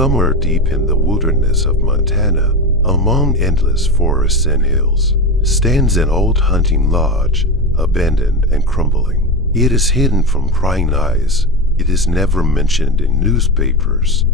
Somewhere deep in the wilderness of Montana, among endless forests and hills, stands an old hunting lodge, abandoned and crumbling. It is hidden from prying eyes, it is never mentioned in newspapers,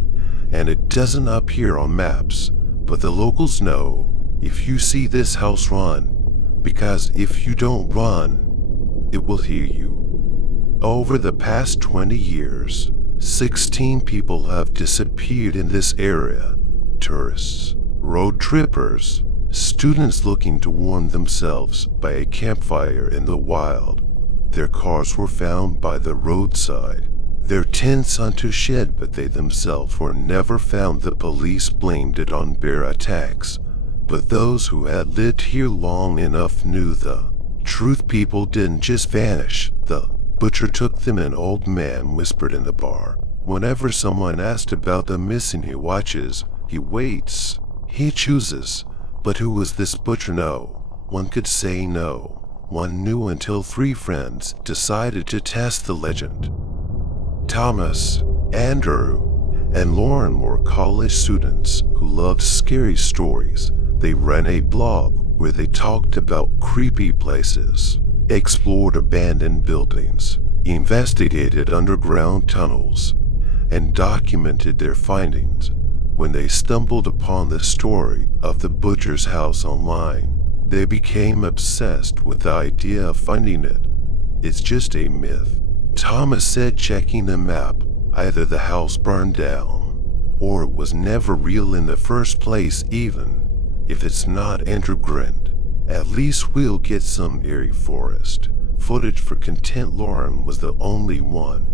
and it doesn't appear on maps, but the locals know if you see this house, run, because if you don't run, it will hear you. Over the past 20 years, 16 people have disappeared in this area. Tourists, road trippers, students looking to warm themselves by a campfire in the wild. Their cars were found by the roadside, their tents onto shed, but they themselves were never found. The police blamed it on bear attacks, but those who had lived here long enough knew the truth. People didn't just vanish. The butcher took them, an old man whispered in the bar. Whenever someone asked about the missing, he watches, he waits, he chooses. But who was this butcher? No one could say no one knew until 3 friends decided to test the legend. Thomas, Andrew, and Lauren were college students who loved scary stories. They ran a blog where they talked about creepy places, explored abandoned buildings, investigated underground tunnels, and documented their findings. When they stumbled upon the story of the butcher's house online, they became obsessed with the idea of finding it. It's just a myth, Thomas said, checking the map. Either the house burned down, or it was never real in the first place. Even if it's not, Andrew grinned, at least we'll get some eerie forest footage for content. Lauren was the only one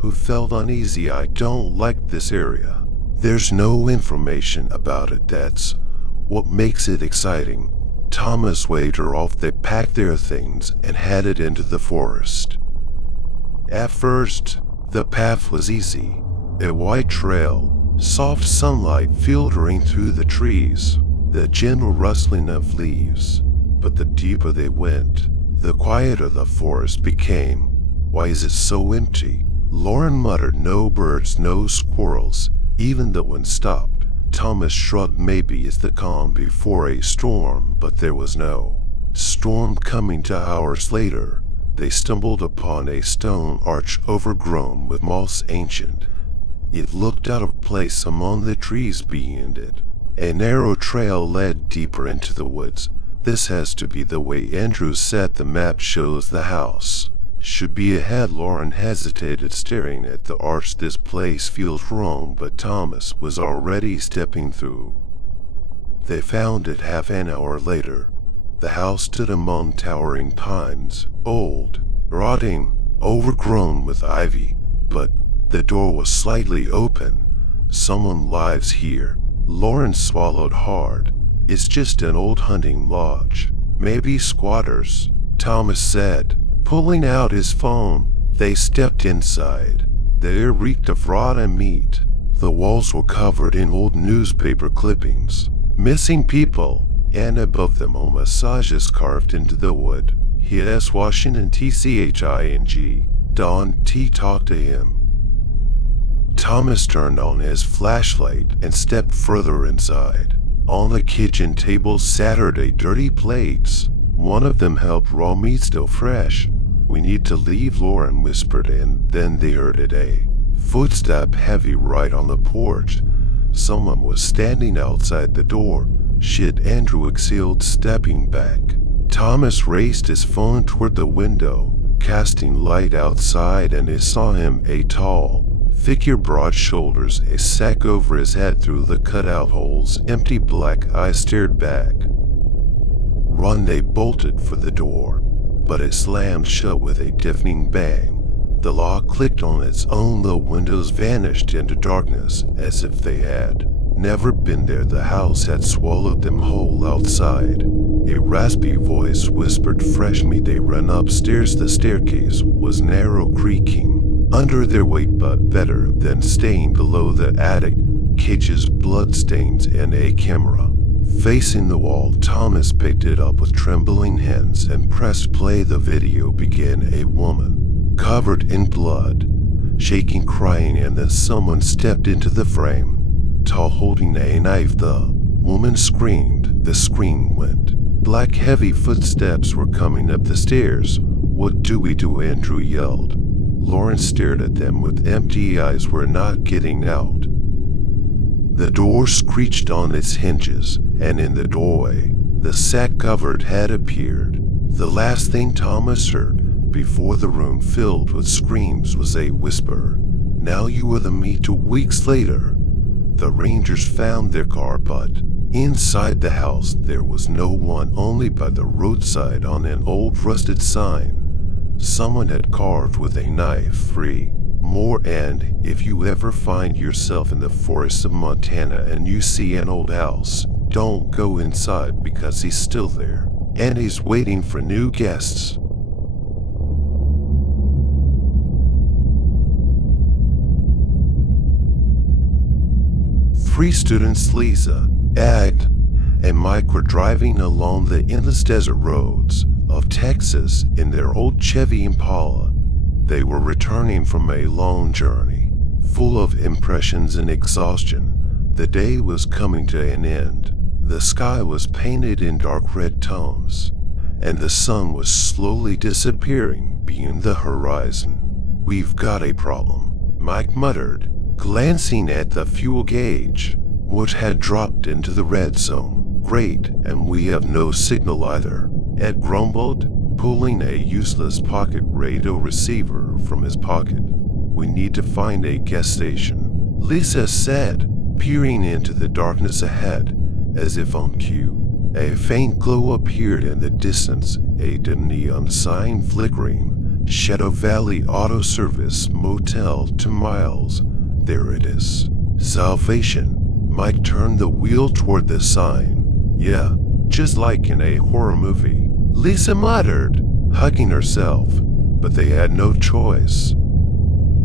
who felt uneasy. I don't like this area. There's no information about it. That's what makes it exciting. Thomas waved her off. They packed their things and headed into the forest. At first, the path was easy. A white trail, soft sunlight filtering through the trees, the gentle rustling of leaves. But the deeper they went, the quieter the forest became. Why is it so empty? Lauren muttered. No birds, no squirrels. Even the wind stopped. Thomas shrugged. Maybe it's the calm before a storm, but there was no storm coming. 2 hours later, they stumbled upon a stone arch overgrown with moss, ancient. It looked out of place among the trees beyond it. A narrow trail led deeper into the woods. This has to be the way. Andrew said. The map shows the house should be ahead. Lauren hesitated, staring at the arch. This place feels wrong, but Thomas was already stepping through. They found it half an hour later. The house stood among towering pines, old, rotting, overgrown with ivy, but the door was slightly open. Someone lives here. Lauren swallowed hard. It's just an old hunting lodge. Maybe squatters, Thomas said, pulling out his phone. They stepped inside. The air reeked of rotten meat. The walls were covered in old newspaper clippings, missing people, and above them old massages carved into the wood. H.S. Washington Tching. Don T. talked to him. Thomas turned on his flashlight and stepped further inside. On the kitchen table Saturday dirty plates. One of them held raw meat still fresh. We need to leave, Lauren whispered, and then they heard it, a footstep heavy right on the porch. Someone was standing outside the door. Shit, Andrew exhaled, stepping back. Thomas raised his phone toward the window, casting light outside, and he saw him, a tall figure, broad shoulders, a sack over his head. Through the cutout holes, empty black eyes stared back. Run, they bolted for the door, but it slammed shut with a deafening bang. The lock clicked on its own. The windows vanished into darkness as if they had never been there. The house had swallowed them whole outside. A raspy voice whispered, fresh meat. They ran upstairs. The staircase was narrow, creaking under their weight, but better than staying below the attic. Cages, bloodstains, and a camera. Facing the wall, Thomas picked it up with trembling hands and pressed play. The video began. A woman, covered in blood, shaking, crying, and then someone stepped into the frame. tall, holding a knife. The woman screamed. The scream went. Black, heavy footsteps were coming up the stairs. "What do we do?" Andrew yelled. Lauren stared at them with empty eyes. "We're not getting out." The door screeched on its hinges, and in the doorway, the sack-covered head appeared. The last thing Thomas heard before the room filled with screams was a whisper. "Now you are the meat." 2 weeks later, the Rangers found their car, but inside the house there was no one. Only by the roadside on an old rusted sign, someone had carved with a knife, "Free more." And if you ever find yourself in the forests of Montana and you see an old house, don't go inside, because he's still there, and he's waiting for new guests. Three students, Lisa, Ed, and Mike, were driving along the endless desert roads of Texas in their old Chevy Impala. They were returning from a long journey, full of impressions and exhaustion. The day was coming to an end. The sky was painted in dark red tones, and the sun was slowly disappearing beyond the horizon. "We've got a problem," Mike muttered, glancing at the fuel gauge, which had dropped into the red zone. "Great, and we have no signal either," Ed grumbled, pulling a useless pocket radio receiver from his pocket. "We need to find a gas station," Lisa said, peering into the darkness ahead, as if on cue. A faint glow appeared in the distance, a dim neon sign flickering. "Shadow Valley Auto Service Motel 2 miles. There it is. Salvation." Mike turned the wheel toward the sign. "Yeah, just like in a horror movie," Lisa muttered, hugging herself, but they had no choice.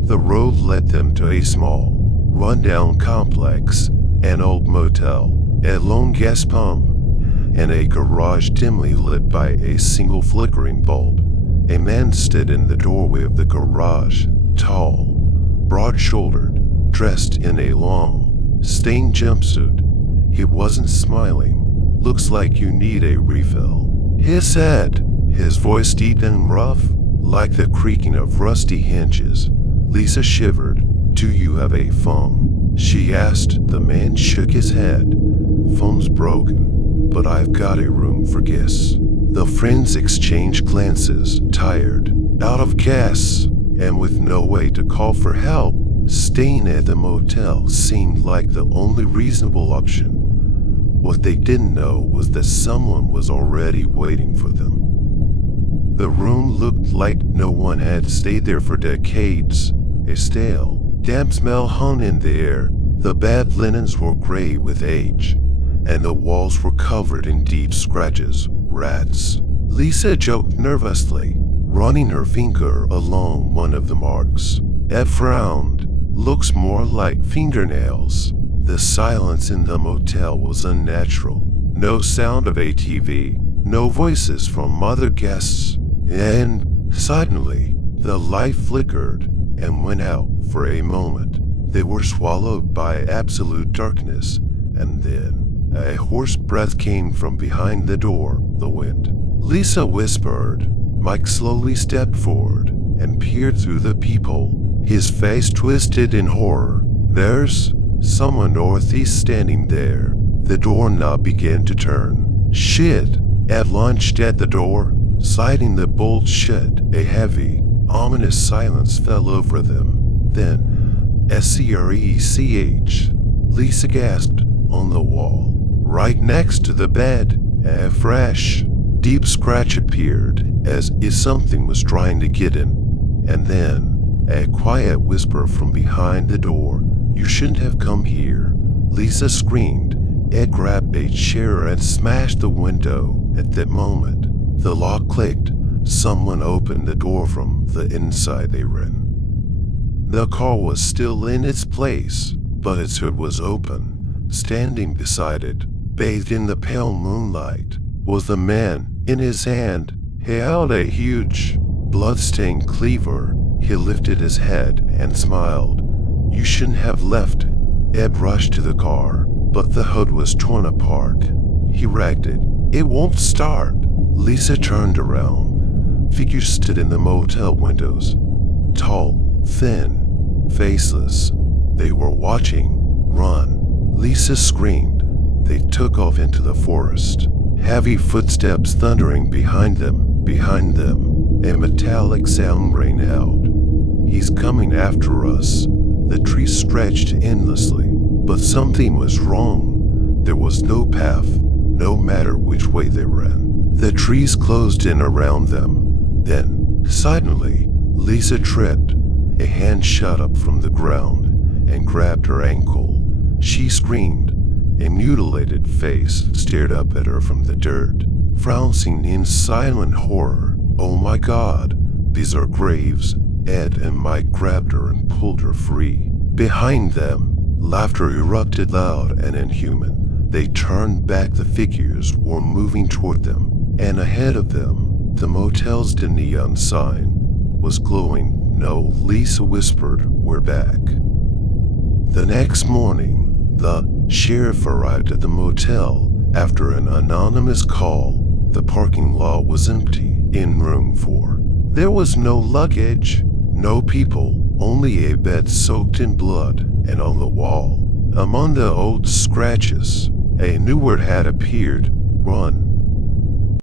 The road led them to a small, run-down complex, an old motel, a lone gas pump, and a garage dimly lit by a single flickering bulb. A man stood in the doorway of the garage, tall, broad-shouldered, dressed in a long, stained jumpsuit. He wasn't smiling. "Looks like you need a refill," he said, his voice deep and rough, like the creaking of rusty hinges. Lisa shivered. "Do you have a phone?" she asked. The man shook his head. "Phone's broken, but I've got a room for guests." The friends exchanged glances, tired, out of gas, and with no way to call for help. Staying at the motel seemed like the only reasonable option. What they didn't know was that someone was already waiting for them. The room looked like no one had stayed there for decades. A stale, damp smell hung in the air. The bed linens were gray with age, and the walls were covered in deep scratches. "Rats," Lisa joked nervously, running her finger along one of the marks. Ed frowned. "Looks more like fingernails." The silence in the motel was unnatural. No sound of a TV, no voices from other guests. And suddenly, the light flickered and went out for a moment. They were swallowed by absolute darkness, and then a hoarse breath came from behind the door. "The wind," Lisa whispered. Mike slowly stepped forward and peered through the peephole, his face twisted in horror. "There's someone northeast standing there." The doorknob began to turn. "Shit!" Ed lunged at the door, sliding the bolt shut. A heavy, ominous silence fell over them. Then, "Screech!" Lisa gasped. On the wall, right next to the bed, a fresh, deep scratch appeared, as if something was trying to get in. And then, a quiet whisper from behind the door. "You shouldn't have come here," Lisa screamed. Ed grabbed a chair and smashed the window. At that moment, the lock clicked. Someone opened the door from the inside. They ran. The car was still in its place, but its hood was open. Standing beside it, bathed in the pale moonlight, was the man. In his hand, he held a huge, blood-stained cleaver. He lifted his head and smiled. "You shouldn't have left," Ed rushed to the car, but the hood was torn apart. He ragged it. It won't start. Lisa turned around. Figures stood in the motel windows. Tall, thin, faceless. They were watching. Run. Lisa screamed. They took off into the forest. Heavy footsteps thundering behind them. Behind them. A metallic sound rang out. He's coming after us. The trees stretched endlessly, but something was wrong. There was no path, no matter which way they ran. The trees closed in around them. Then, suddenly, Lisa tripped. A hand shot up from the ground and grabbed her ankle. She screamed. A mutilated face stared up at her from the dirt, frowning in silent horror. Oh my God, these are graves. Ed and Mike grabbed her and pulled her free. Behind them, laughter erupted loud and inhuman. They turned back. The figures were moving toward them, and ahead of them, the motel's neon sign was glowing. No, Lisa whispered, we're back. The next morning, the sheriff arrived at the motel after an anonymous call. The parking lot was empty in room 4. There was no luggage, no people, only a bed soaked in blood, and on the wall, among the old scratches, a new word had appeared, run.